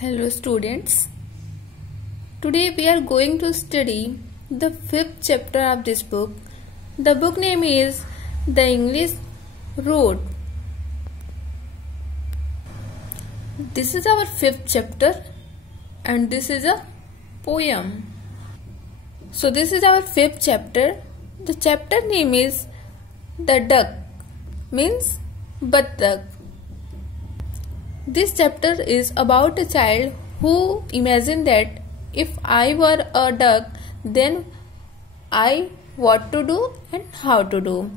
Hello students, today we are going to study the 5th chapter of this book. The book name is The English Road. This is our 5th chapter and this is a poem. So this is our 5th chapter. The chapter name is The Duck, means Battak. This chapter is about a child who imagined that if I were a duck, then I what to do and how to do.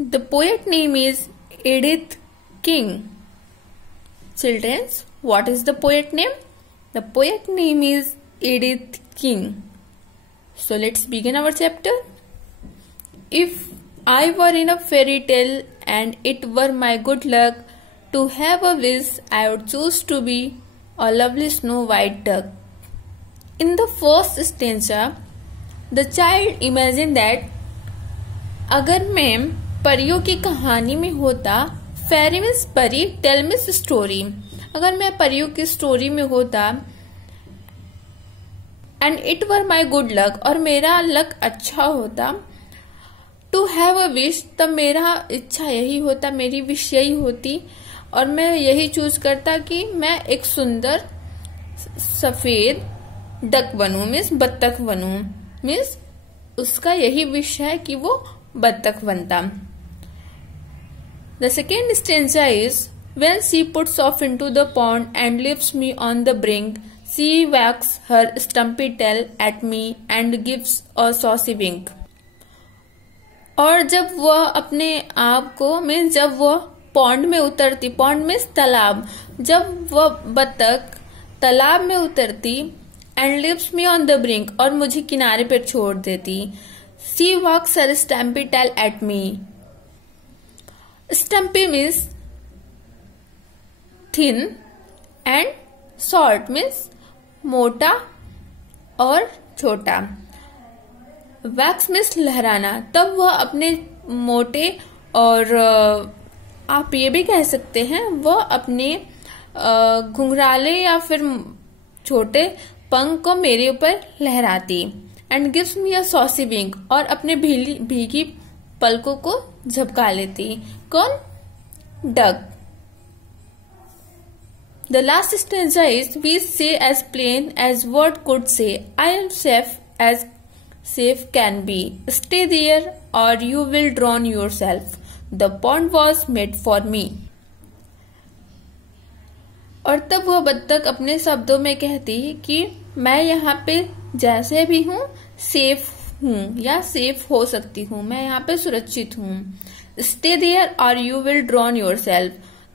The poet name is Edith King. Children, what is the poet name? The poet name is Edith King. So let's begin our chapter. If I were in a fairy tale and it were my good luck to have a wish, I would choose to be a lovely snow white duck. In the first stanza, the child imagined that अगर मैं परियों की कहानी में होता, fairy means परी, tell means story. अगर मैं परियों की स्टोरी में होता and it were my good luck और मेरा लक अच्छा होता, to have a wish तब मेरा इच्छा यही होता, मेरी विश यही होती और मैं यही चूज करता कि मैं एक सुंदर सफेद डक बनूं, मीन्स बत्तख बनूं, मीन्स उसका यही विश है कि वो बत्तख बनता. The second stanza is, when she puts off into the pond and leaves me on the brink, she wags her stumpy tail at me and gives a saucy wink. और जब वह अपने आप को, मीन्स जब वह पॉन्ड में उतरती, पॉन्ड में तालाब, जब वह बत्तख तालाब में उतरती and leaves me on the brink और मुझे किनारे पर छोड़ देती, she walks her stumpy tail at me. Stumpy means thin and short means मोटा और छोटा. वैक्स मीन्स लहराना, तब वह अपने मोटे और आप ये भी कह सकते हैं वह अपने घुंघराले या फिर छोटे पंख को मेरे ऊपर लहराती. And gives me a saucy wink और अपने भीगी पलकों को झपका लेती. कौन? Duck. The last stanza is, we say as plain as word could say, I am safe as safe can be, stay there और you will drown yourself, The pond was made for me. और तब वह बत्तख अपने शब्दों में कहती कि मैं यहाँ पे जैसे भी हूँ सेफ हूँ या सेफ हो सकती हूँ, मैं यहाँ पे सुरक्षित हूँ. Stay there or you will drown yourself.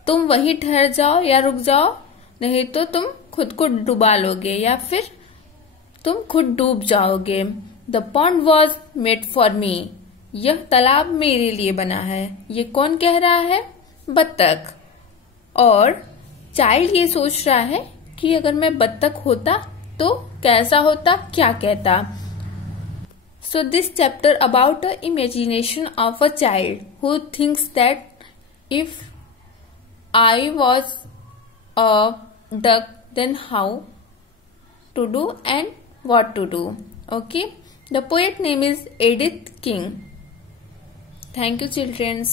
तुम वहीं ठहर जाओ या रुक जाओ, नहीं तो तुम खुद को डुबा लोगे या फिर तुम खुद डूब जाओगे. The pond was made for me. यह तालाब मेरे लिए बना है. ये कौन कह रहा है? बत्तख. और चाइल्ड ये सोच रहा है कि अगर मैं बत्तख होता तो कैसा होता, क्या कहता. So this chapter about the imagination of a child who thinks that if I was a duck then how to do and what to do. Okay, the poet name is Edith King. Thank you, children.